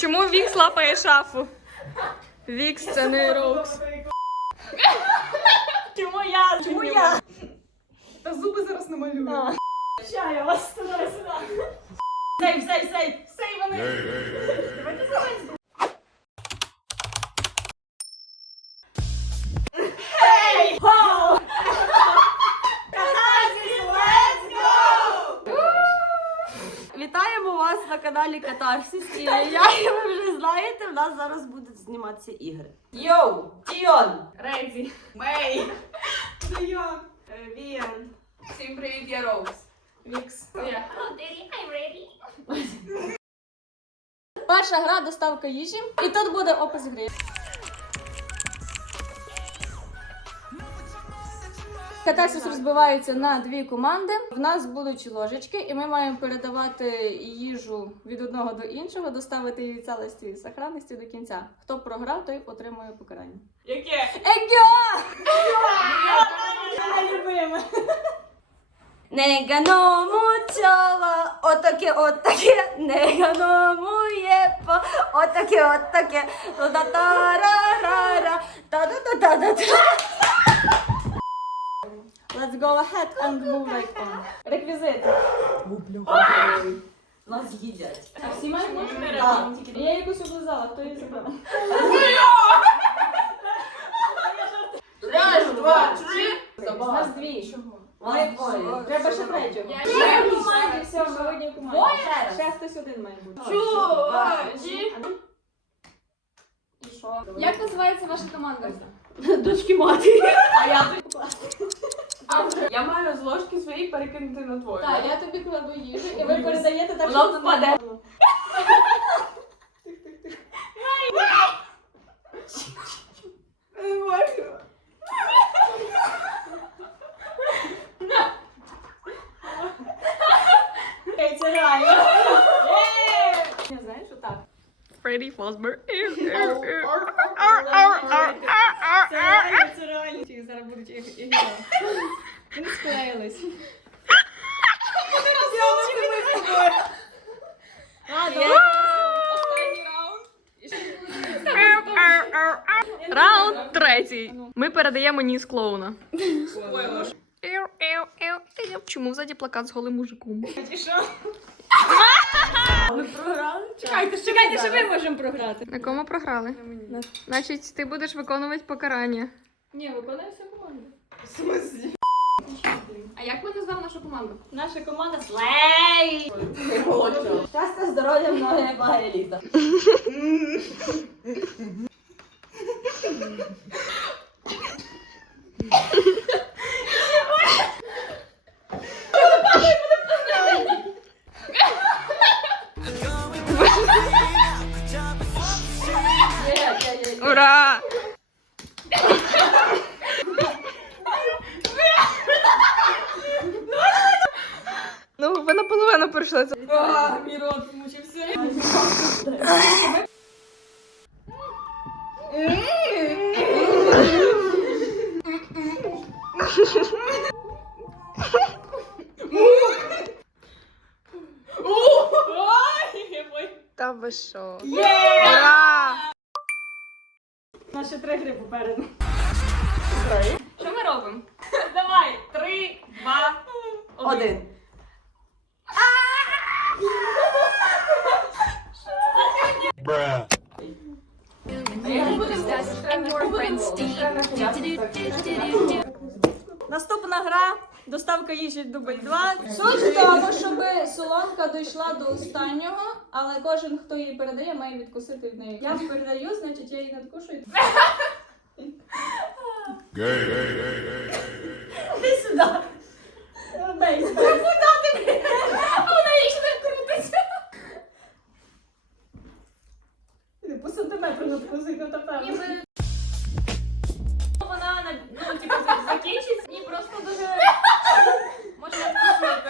Чому Вікс лапає шафу? Вікс це не Рокс. Чому я? Чому я? Та зуби зараз намалюю. Ща, я вас туди сюди. Сейв, сейв, сейв. Сейв вони. Давайте Вітаємо вас на каналі Катарсис. І як ви вже знаєте, в нас зараз будуть зніматися ігри. Йоу! Тіон! Рейзі. Мей. Я. Е, Віан. Всім привіт, я Роуз. Вікс. Перша гра доставка їжі. І тут буде опис гри. Катарсис розбивається на дві команди. В нас будуть ложечки, і ми маємо передавати їжу від одного до іншого, доставити її цілості і сохранності до кінця. Хто програв, той отримує покарання. Яке? Егьо! Я любиме. Неганому чола, отаке, отаке, неганому єпо, отаке, отаке, та-та-та-ра-ра-ра, та-та-та-та-та. Let's go ahead and move right on. Реквізити. Нас їдять. А всі мають бути? Так. Я якусь облизала, хто її забрав? Раз, два, три. У нас дві. Двоє. Треба ще третю. Я- Ми в команді, все, ми в одній команді. Ще хтось один має бути. Чуваки. І що? Як називається ваша команда? Дочки матері. А я Я маю з ложки свої перекинути на твою. Так, я тобі кладу їжу, і ви передаєте так, Воно щоб- впаде. Не можу. Ей, Це реально. Я знаєш, отак. Фредді Фазбер. Це реально, це реально. Ті зараз будуть ігри. Вони склеїлись. Ми передаємо ніс клоуна. Еу. Чому ззаді плакат з голим мужиком? Ми програли? Чекайте, чекайте, що ми можемо програти. На кому програли? Значить, ти будеш виконувати покарання. Ні, виконує вся команда. В смислі? А як ми назвемо нашу команду? Наша команда Слей! Щастя, здоров'я, многое благає літа. Ура! Ну, ви наполовину пройшли це. А, мій рот змучився. Та ви що? Ура! Наші три гри попереду. Що ми робимо? Давай, три, два, Один. Наступна гра доставка їжі дубль 2. Суть в тому, щоб соломка дійшла до останнього, але кожен, хто її передає, має відкусити від неї. Я передаю, значить я її надкушую. Gay, gay, gay, gay. Іди сюди. Бей. Куди ти? Вона їх не крутиться. По сантиметру надкусить, ну тепер. Вона на- ну, типу, за- закінчиться. Ні, просто дуже. Може, не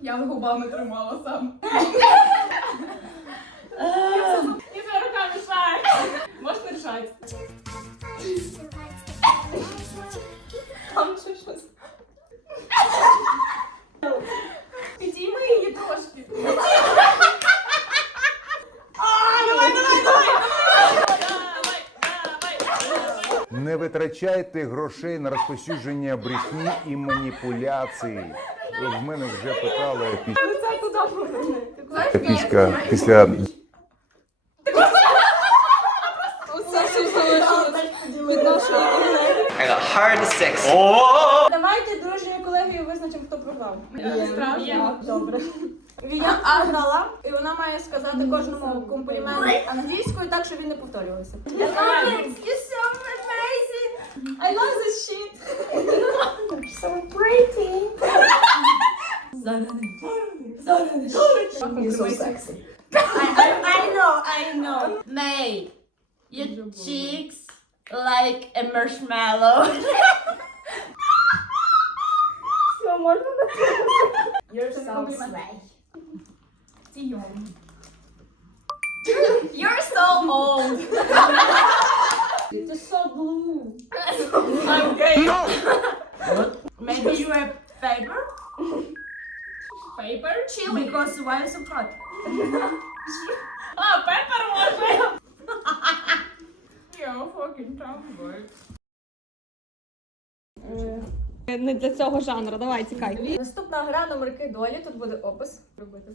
Я губами тримала сам. І за руками шай. Можете ржати. Там ще щось. Підійми її трошки. Не витрачайте грошей на розповсюдження брехні і маніпуляцій. В мене вже питали пі- Це куди після. I got hard six. Давайте дружньою колегією визначимо, хто програв. Страшно. Добре. Вія виграла, і вона має сказати кожному комплімент англійською так, щоб він не повторювався. I love this shit! You're so pretty! You're so sexy. I, I, I know, I know. May, your cheeks like a marshmallow. You're so swag. You're so old. You're so blue. I'm gay. Maybe you have paper? Пейпер? Chill because why you so hot? А, пепер може. Я fucking tomboy. Не для цього жанру, давай, тікай. Наступна гра номерки долі. Тут буде опис. Робити.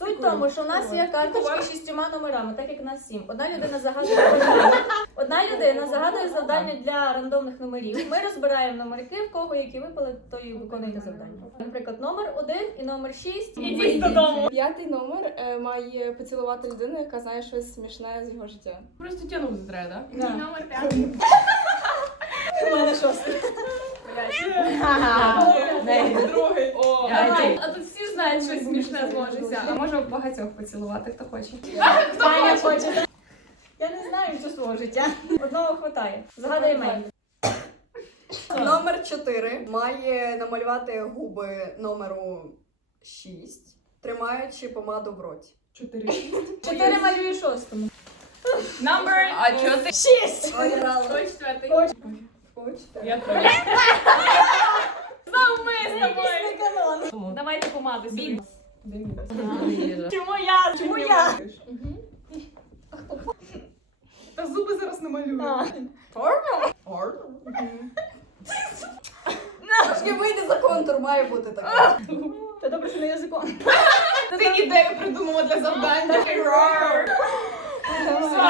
Суть в тому, що у нас є карточки з шістьома номерами, так як у нас сім. Одна людина загадує завдання. Одна людина загадує завдання для рандомних номерів. Ми розбираємо номерки, в кого які випали, то і виконуєте завдання. Наприклад, номер один і номер шість. Ідіть додому. П'ятий номер е, має поцілувати людину, яка знає щось смішне з його життя. Просто тягнути треба, Да. Номер п'ятий. Мене шостий. Другий. О, а тут всі знають щось смішне зможеться. А може багатьох поцілувати, хто хоче. Таня хоче. Я не знаю всю свого життя. Одного хватає. Згадай мені. Номер 4 має намалювати губи номеру 6, тримаючи помаду в роті. Чотири. Чотири малюю шостому. Number А чого ти? Шість! Ой, четвертий. Хочете? Я теж. Ми з тобою. канон. Давайте помаду собі. Чому я? Чому я? Та зуби зараз намалюю. А. Трошки вийде за контур, має бути таке. Та добре, що не язиком. Ти ідею придумала для завдання. Все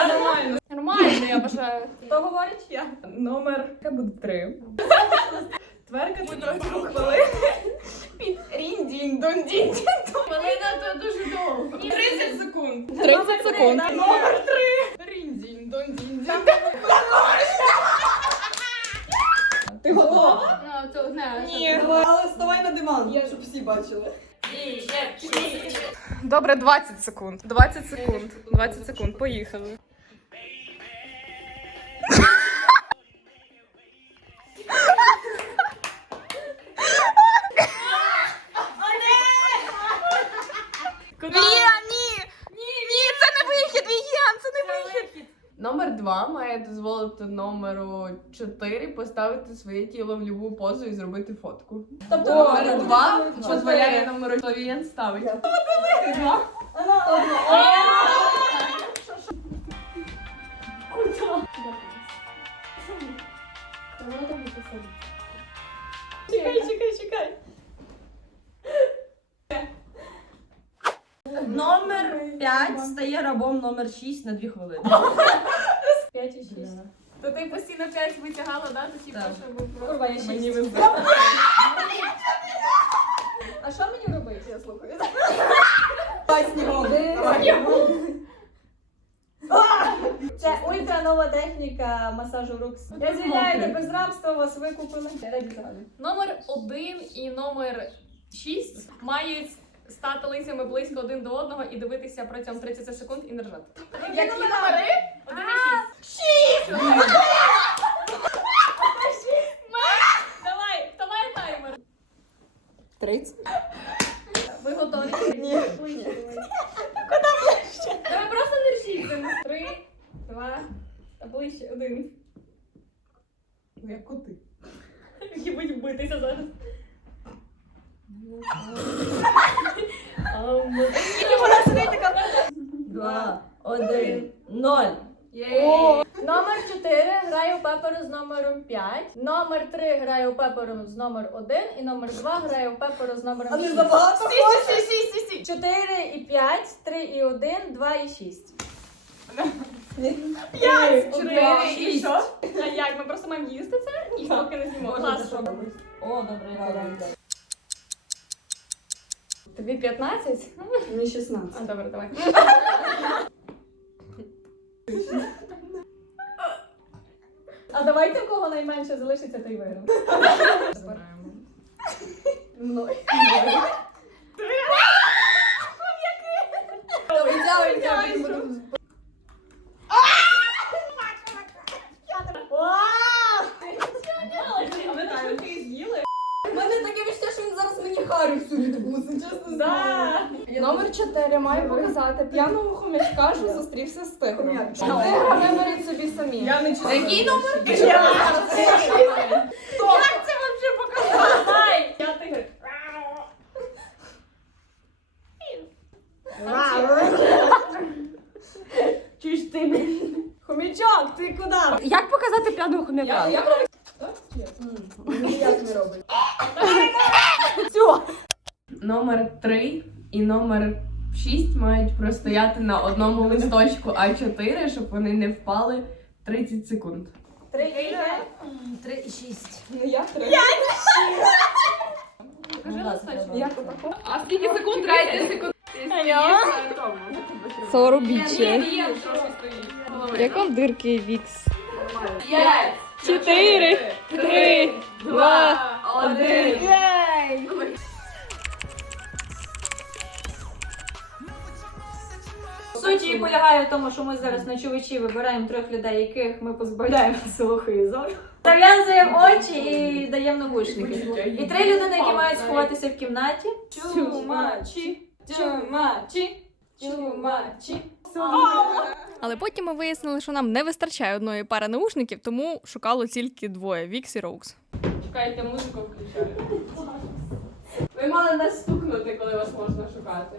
нормально. Нормально, я бажаю. Хто говорить? Я. Номер яке буде три. Тверка це трохи хвилин. Під ріндін, дондін. Хвилина то дуже довго. 30 секунд. 30 секунд. Номер три. Ріндін, дондін. Ти готова? Ну. Ні. Але вставай на диван, щоб всі бачили. Добре, 20 секунд. 20 секунд. 20 секунд. Поїхали. Номер два має дозволити номеру 4 поставити своє тіло в любу позу і зробити фотку. Тобто Номер два дозволяє номеру чоловік ставить. Чекай, чекай, чекай. Номер 5 стає рабом номер 6 на 2 хвилини. П'ять і шість. То ти витягала, да? То типу, Так. щоб просто... Курва, я Мені шість. вибрали. А що мені робити? Я слухаю. Це ультранова техніка масажу рук. Я звільняю тебе з рабства, вас викупили. Номер один і номер шість мають стати лицями близько один до одного і дивитися протягом 30 секунд і не ржати. Які номери? Один і шість. Давай, хто має таймер? 30. Ви готові? Ні. Куди ближче? Давай просто не ржіть. Три, два, та ближче, один. Як коти. Які будуть битися зараз. Два, один, ноль. Номер 4 грає у пеперу з номером 5. Номер 3 грає у пеперу з номер 1. І номер 2 грає у пеперу з номером А не 6. забагато хочеш? 4 і 5, 3 і 1, 2 і 6. Чотири і що? А як? Ми просто маємо їсти це і поки не з'їмо. Клас. О, добре, добре. Тобі 15? Мені 16. А, добре, давай. А давайте в кого найменше залишиться, той виграв. Мною. Ой, дякую, У мене таке відчуття, що він харю всю відбусить, чесно Да. Номер 4 має показати п'яного хомячка, що зустрівся з тигром. Тигра виберіть собі самі. Я не чую. Який номер? Давай! Я тигр. Чуєш ти. Хомячок, ти куди? Як показати п'яного хомяка? Я. Ніяк не робить. Номер 3 і номер 6 мають простояти на одному листочку А4, щоб вони не впали 30 секунд. 3 і 5. Три і шість. Ну я три. Покажи листочок. Як отако? А скільки секунд? 30 секунд. Соробіче. Як вам дирки Вікс? Чотири, три, два, один. Суть її полягає в тому, що ми зараз на чувачі вибираємо трьох людей, яких ми позбавляємо слуху і зору. Зав'язуємо очі і даємо навушники. І три людини, які мають сховатися в кімнаті. Чумачі, чумачі, чумачі. Але потім ми вияснили, що нам не вистачає одної пари наушників, тому шукало тільки двоє Вікс і Роукс. Чекайте, музику включаю. Ви мали нас стукнути, коли вас можна шукати.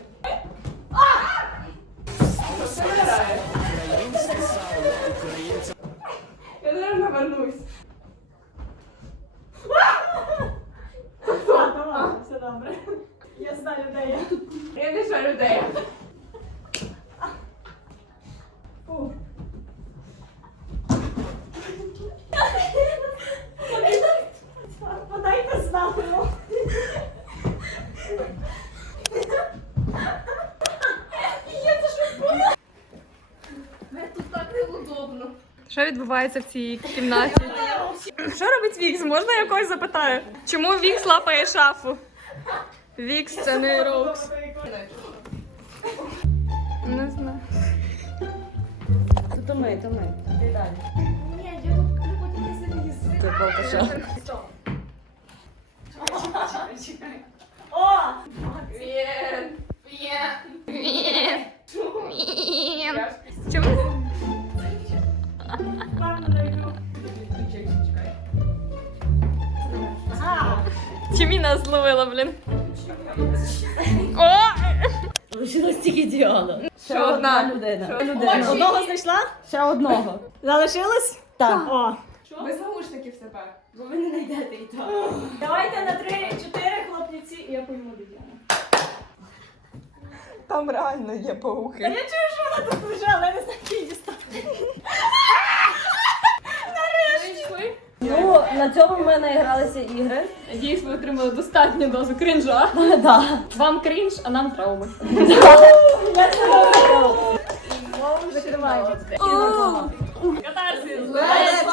Я зараз навернусь. Все добре. Я знаю, де я. Я не шарю, де я. Подайте знати. Що відбувається в цій кімнаті? Що робить Вікс? Можна я когось запитаю? Чому Вікс лапає шафу? Вікс це не Рокс. Не знаю. То ми, то ми. Ти далі. Це полкаша. Ще одного. Залишилось? Так. О. Без наушників тепер. Бо ви не знайдете і так. Давайте на три-чотири хлопниці, і я пойму де Діана. Там реально є пауки. Я чую, що вона тут лежала, але не знаю, як її дістати. Ну, на цьому ми наігралися ігри. Надіюсь, ви отримали достатню дозу крінжа. Да. Вам крінж, а нам травми. Я це робила. Тримай. Катарсис! Let's